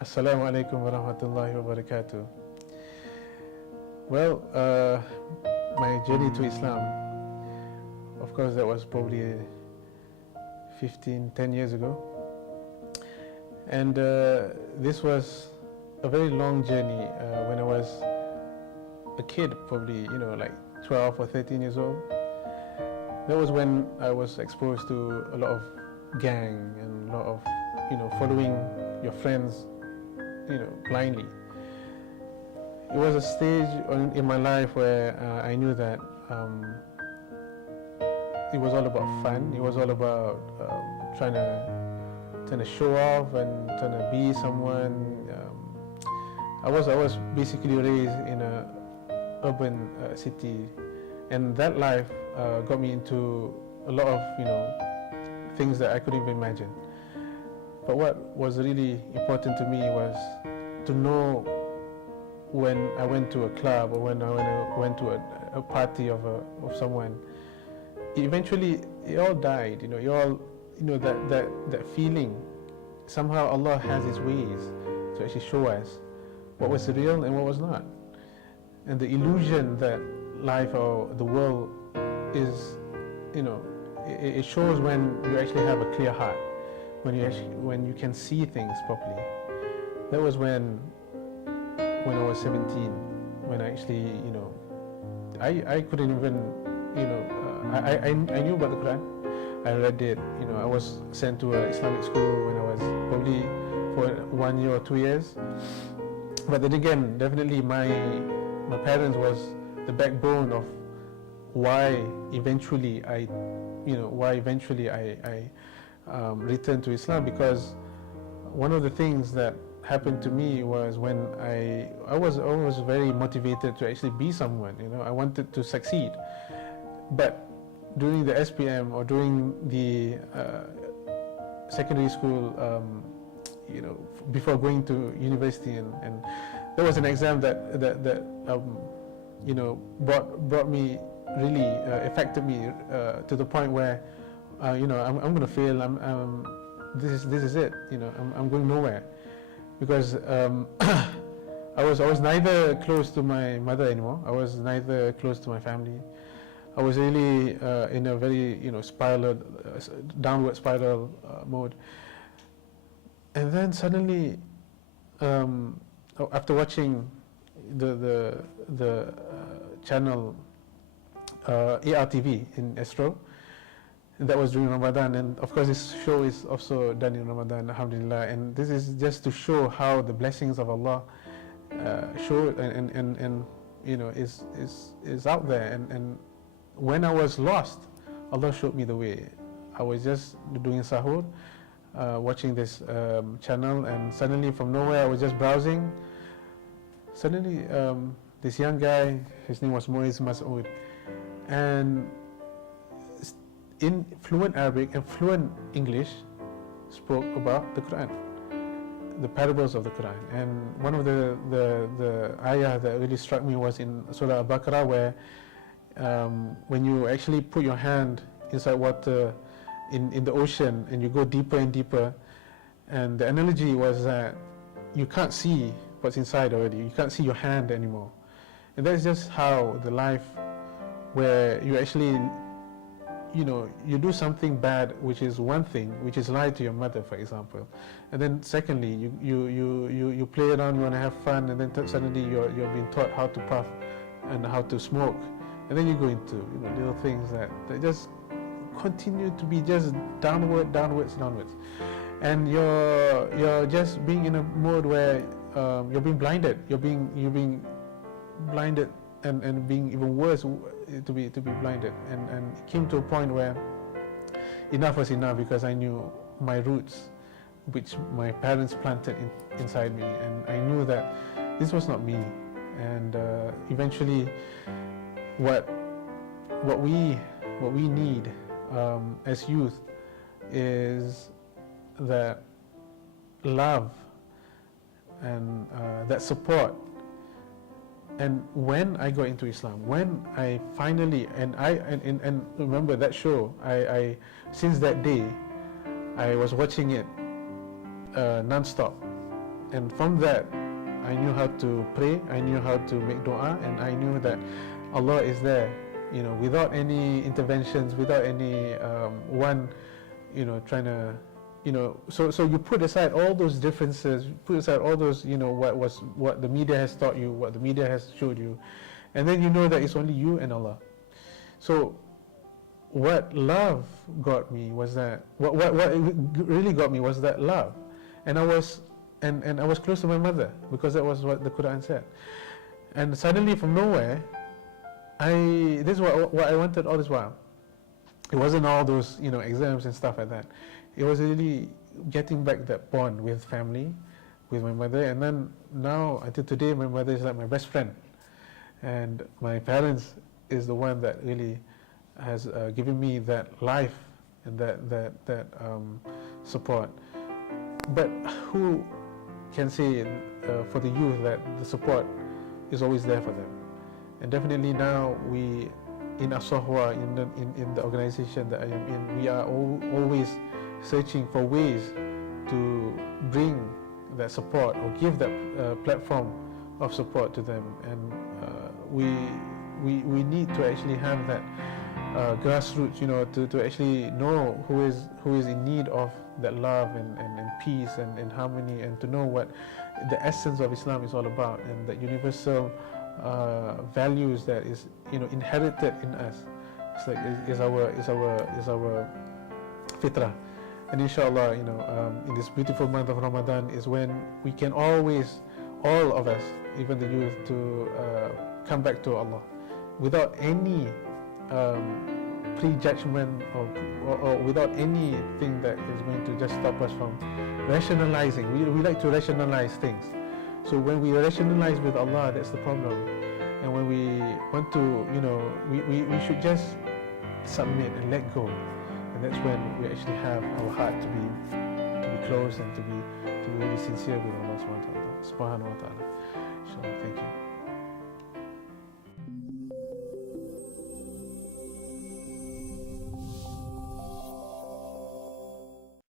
Assalamu alaikum wa rahmatullahi wa barakatuh. Well, my journey to Islam, of course, that was probably 10 years ago. And this was a very long journey when I was a kid, probably, like 12 or 13 years old. That was when I was exposed to a lot of gang and a lot of, following your friends, blindly. It was a stage in my life where I knew that it was all about fun. It was all about trying to show off and trying to be someone. I was basically raised in a urban city, and that life got me into a lot of things that I couldn't even imagine. But what was really important to me was to know when I went to a club or when I went to a party of someone. Eventually, it all died. You all, that feeling. Somehow Allah has His ways to actually show us what was real and what was not. And the illusion that life or the world is, it shows when you actually have a clear heart, when you can see things properly. That was when I was 17, when I actually, I couldn't even, I knew about the Quran. I read it. I was sent to an Islamic school when I was probably for 1 year or 2 years. But then again, definitely my parents was the backbone of why eventually I returned to Islam, because one of the things that happened to me was when I was always very motivated to actually be someone. I wanted to succeed, but during the SPM or during the secondary school, before going to university, and there was an exam that brought me really affected me to the point where I'm going to fail. This is it. I'm going nowhere, because I was neither close to my mother anymore. I was neither close to my family. I was really in a very downward spiral mode. And then suddenly, after watching the channel ARTV in Astro, that was during Ramadan, and of course this show is also done in Ramadan, alhamdulillah. And this is just to show how the blessings of Allah show and is out there. And when I was lost, Allah showed me the way. I was just doing sahur, watching this channel, and suddenly from nowhere I was just browsing. Suddenly this young guy, his name was Moiz Masood, and in fluent Arabic and fluent English spoke about the Quran, the parables of the Quran. And one of the ayah that really struck me was in Surah Al-Baqarah, where when you actually put your hand inside water in the ocean and you go deeper and deeper, and the analogy was that you can't see what's inside already, you can't see your hand anymore. And that's just how the life, where you actually you do something bad, which is one thing, which is lie to your mother, for example, and then secondly you play around, you want to have fun, and then suddenly you're being taught how to puff and how to smoke, and then you go into little things that just continue to be just downwards, and you're just being in a mode where you're being blinded, you're being blinded, and being even worse to be blinded, and it came to a point where enough was enough, because I knew my roots, which my parents planted inside me, and I knew that this was not me. And eventually, what we need as youth is that love and that support. And when I got into Islam, when I finally, and remember that show, I since that day, I was watching it non-stop. and from that, I knew how to pray, I knew how to make dua, and I knew that Allah is there, without any interventions, without any one, trying to, so you put aside all those differences, put aside all those, what the media has taught you, what the media has showed you, and then you know that it's only you and Allah. So what love got me was that, what really got me was that love, and I was close to my mother, because that was what the Quran said. And suddenly from nowhere, this is what I wanted all this while. It wasn't all those exams and stuff like that. It was really getting back that bond with family, with my mother. And then now until today, my mother is like my best friend, and my parents is the one that really has given me that life and that support. But who can say for the youth that the support is always there for them? And definitely now we in Asahwa, in the organization that I am in, we are always searching for ways to bring that support or give that platform of support to them. And we need to actually have that grassroots, to actually know who is in need of that love and peace and harmony, and to know what the essence of Islam is all about, and that universal values that is inherited in us. It's like is our fitrah. And inshallah, in this beautiful month of Ramadan is when we can always, all of us, even the youth, to come back to Allah without any prejudgment or without anything that is going to just stop us from rationalizing. We like to rationalize things. So when we rationalize with Allah, that's the problem. And when we want to, we should just submit and let go. And that's when we actually have our heart to be close and to be really sincere with Allah subhanahu wa ta'ala. Inshallah, thank you.